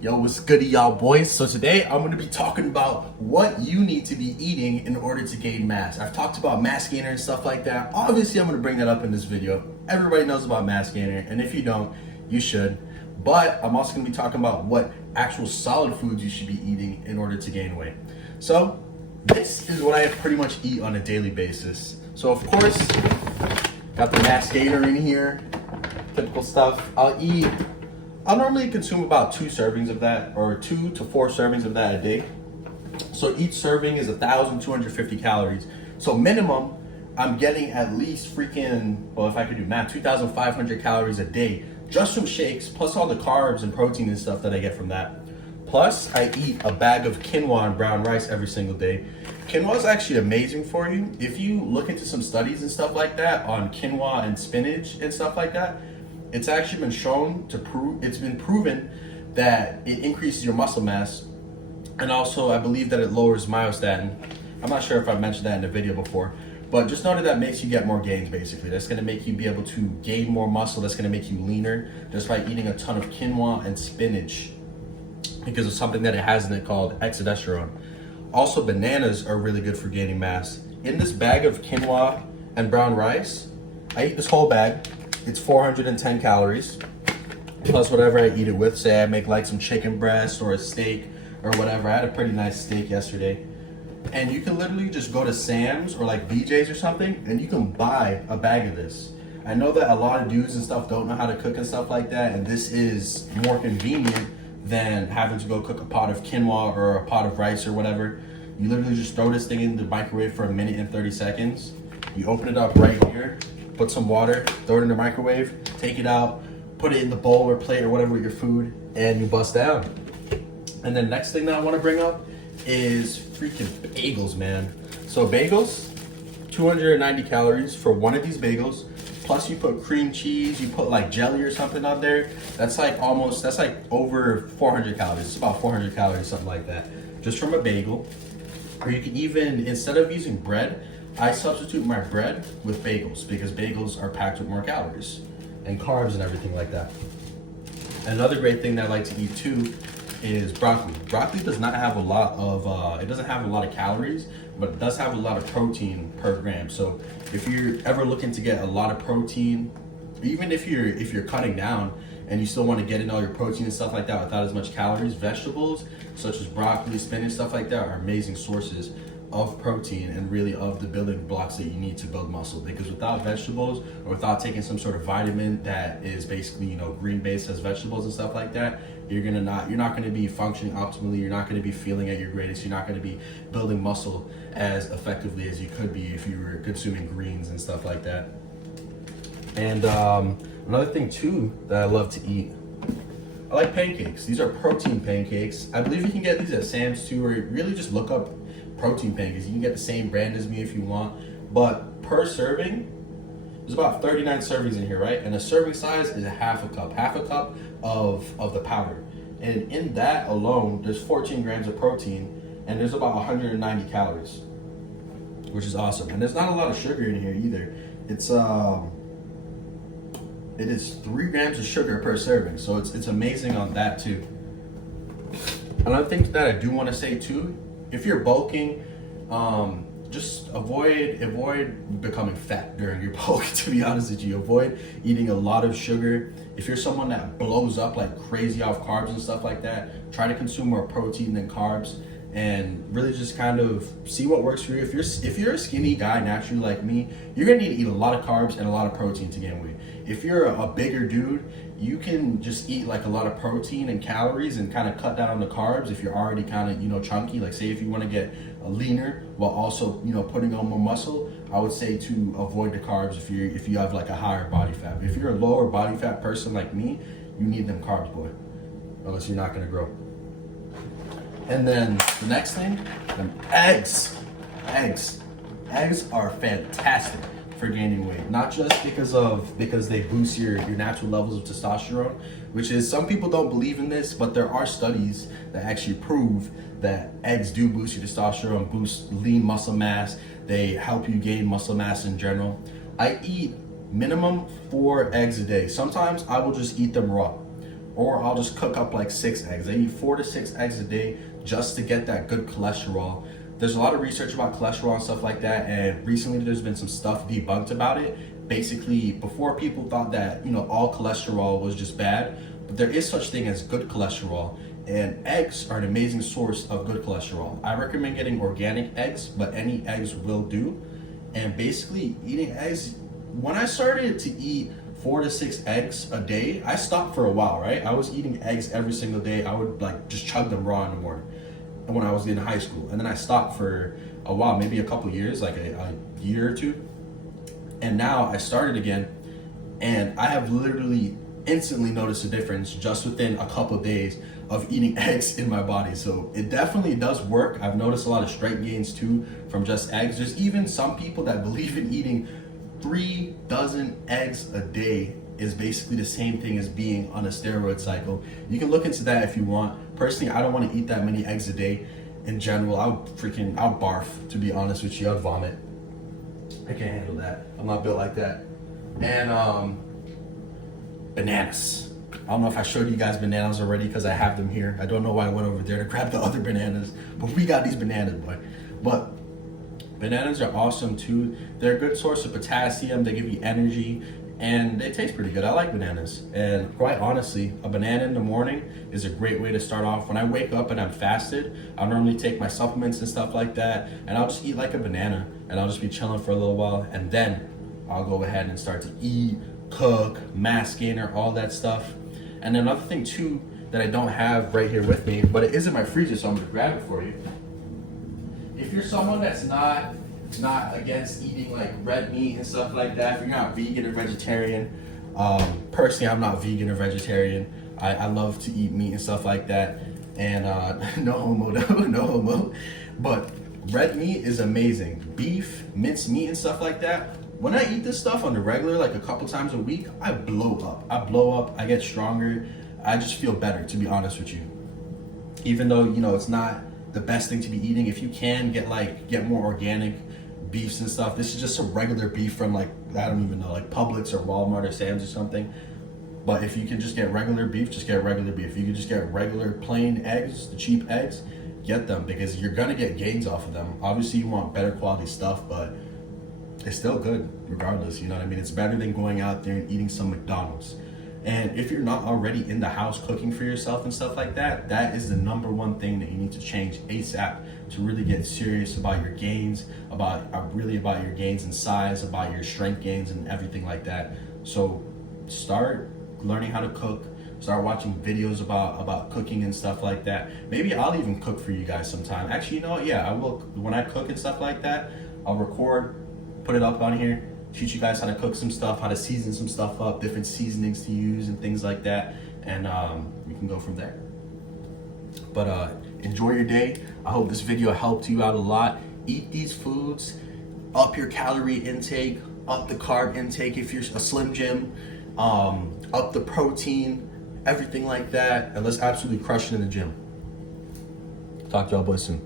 Yo, what's goody, y'all boys? So today I'm going to be talking about what you need to be eating in order to gain mass. I've talked about mass gainer and stuff like that. Obviously, I'm going to bring that up in this video. Everybody knows about mass gainer, and if you don't, you should. But I'm also going to be talking about what actual solid foods you should be eating in order to gain weight. So this is what I pretty much eat on a daily basis. So of course, got the mass gainer in here, typical stuff. I'll normally consume about 2 servings of that, or 2 to 4 servings of that a day. So each serving is 1,250 calories. So minimum, I'm getting at least if I could do math, 2,500 calories a day just from shakes, plus all the carbs and protein and stuff that I get from that. Plus, I eat a bag of quinoa and brown rice every single day. Quinoa is actually amazing for you. If you look into some studies and stuff like that on quinoa and spinach and stuff like that, it's actually been shown it's been proven that it increases your muscle mass, and also I believe that it lowers myostatin. I'm not sure if I've mentioned that in the video before, but just know that makes you get more gains basically. That's gonna make you be able to gain more muscle, that's gonna make you leaner just by eating a ton of quinoa and spinach because of something that it has in it called exodestrone. Also, bananas are really good for gaining mass. In this bag of quinoa and brown rice, I eat this whole bag. It's 410 calories, plus whatever I eat it with. Say I make like some chicken breast or a steak or whatever. I had a pretty nice steak yesterday. And you can literally just go to Sam's or like BJ's or something, and you can buy a bag of this. I know that a lot of dudes and stuff don't know how to cook and stuff like that, and this is more convenient than having to go cook a pot of quinoa or a pot of rice or whatever. You literally just throw this thing in the microwave for 1 minute and 30 seconds. You open it up right here, put some water, throw it in the microwave, take it out, put it in the bowl or plate or whatever with your food, and you bust down. And then next thing that I want to bring up is freaking bagels, man. So bagels, 290 calories for one of these bagels. Plus you put cream cheese, you put like jelly or something on there. That's like over 400 calories. It's about 400 calories, something like that, just from a bagel. Or you can even, instead of using bread, I substitute my bread with bagels because bagels are packed with more calories and carbs and everything like that. Another great thing that I like to eat too is broccoli. Broccoli does not have a lot of, it doesn't have a lot of calories, but it does have a lot of protein per gram. So if you're ever looking to get a lot of protein, even if you're cutting down and you still want to get in all your protein and stuff like that without as much calories, vegetables such as broccoli, spinach, stuff like that are amazing sources of protein and really of the building blocks that you need to build muscle. Because without vegetables or without taking some sort of vitamin that is basically green based as vegetables and stuff like that, you're not going to be functioning optimally. You're not going to be feeling at your greatest. You're not going to be building muscle as effectively as you could be if you were consuming greens and stuff like that. And another thing too that I love to eat, I like pancakes. These are protein pancakes. I believe you can get these at Sam's too, or really just look up protein pancakes. You can get the same brand as me if you want, but per serving, there's about 39 servings in here, right? And the serving size is a half a cup of the powder. And in that alone, there's 14 grams of protein and there's about 190 calories, which is awesome. And there's not a lot of sugar in here either. It is 3 grams of sugar per serving, so it's amazing on that too. Another thing that I do want to say too, if you're bulking, just avoid becoming fat during your bulk. To be honest with you, avoid eating a lot of sugar. If you're someone that blows up like crazy off carbs and stuff like that, try to consume more protein than carbs, and really just kind of see what works for you. If you're a skinny guy naturally like me, you're gonna need to eat a lot of carbs and a lot of protein to gain weight. If you're a bigger dude, you can just eat like a lot of protein and calories and kind of cut down on the carbs if you're already kind of chunky. Like say if you want to get leaner while also putting on more muscle, I would say to avoid the carbs if you have like a higher body fat. If you're a lower body fat person like me, you need them carbs, boy, unless you're not gonna grow. And then the next thing, eggs. Eggs are fantastic for gaining weight, not just because they boost your natural levels of testosterone, which is, some people don't believe in this, but there are studies that actually prove that eggs do boost your testosterone, boost lean muscle mass. They help you gain muscle mass in general. I eat minimum 4 eggs a day. Sometimes I will just eat them raw. or I'll just cook up like 6 eggs. I eat 4 to 6 eggs a day just to get that good cholesterol. There's a lot of research about cholesterol and stuff like that, and recently there's been some stuff debunked about it. Basically, before, people thought that, you know, all cholesterol was just bad, but there is such thing as good cholesterol, and eggs are an amazing source of good cholesterol. I recommend getting organic eggs, but any eggs will do. And basically, eating eggs, when I started to eat 4 to 6 eggs a day, I stopped for a while, right? I was eating eggs every single day. I would like just chug them raw in the morning when I was in high school. And then I stopped for a while, maybe a couple years, like a year or two. And now I started again, and I have literally instantly noticed a difference just within a couple of days of eating eggs in my body. So it definitely does work. I've noticed a lot of strength gains too from just eggs. There's even some people that believe in eating 3 dozen eggs a day is basically the same thing as being on a steroid cycle. You can look into that if you want. Personally, I don't want to eat that many eggs a day in general. I'll barf, to be honest with you. I'd vomit. I can't handle that. I'm not built like that. And bananas. I don't know if I showed you guys bananas already because I have them here. I don't know why I went over there to grab the other bananas, but we got these bananas, boy. But bananas are awesome too. They're a good source of potassium. They give you energy, and they taste pretty good. I like bananas. And quite honestly, a banana in the morning is a great way to start off. When I wake up and I'm fasted, I'll normally take my supplements and stuff like that, and I'll just eat like a banana, and I'll just be chilling for a little while, and then I'll go ahead and start to eat, cook, mass gainer, all that stuff. And another thing too that I don't have right here with me, but it is in my freezer, so I'm gonna grab it for you. If you're someone that's not against eating like red meat and stuff like that, if you're not vegan or vegetarian, personally I'm not vegan or vegetarian. I love to eat meat and stuff like that, and no homo though, no homo. But red meat is amazing. Beef, minced meat and stuff like that. When I eat this stuff on the regular, like a couple times a week, I blow up, I get stronger. I just feel better, to be honest with you. Even though, you know, it's not the best thing to be eating, if you can get more organic beefs and stuff. This is just a regular beef from like, I don't even know, like Publix or Walmart or Sam's or something. But if you can just get regular beef, just get regular beef. If you can just get regular plain eggs, the cheap eggs, get them, because you're gonna get gains off of them. Obviously you want better quality stuff, but it's still good regardless, you know what I mean? It's better than going out there and eating some McDonald's. And if you're not already in the house cooking for yourself and stuff like that, that is the number one thing that you need to change ASAP to really get serious about your gains, about your gains in size, about your strength gains and everything like that. So start learning how to cook, start watching videos about cooking and stuff like that. Maybe I'll even cook for you guys sometime. Actually, you know what? Yeah, I will. When I cook and stuff like that, I'll record, put it up on here, teach you guys how to cook some stuff, how to season some stuff up, different seasonings to use and things like that, and we can go from there. But enjoy your day. I hope this video helped you out a lot. Eat these foods, up your calorie intake, up the carb intake if you're a Slim Jim, up the protein, everything like that, and let's absolutely crush it in the gym. Talk to y'all boys soon.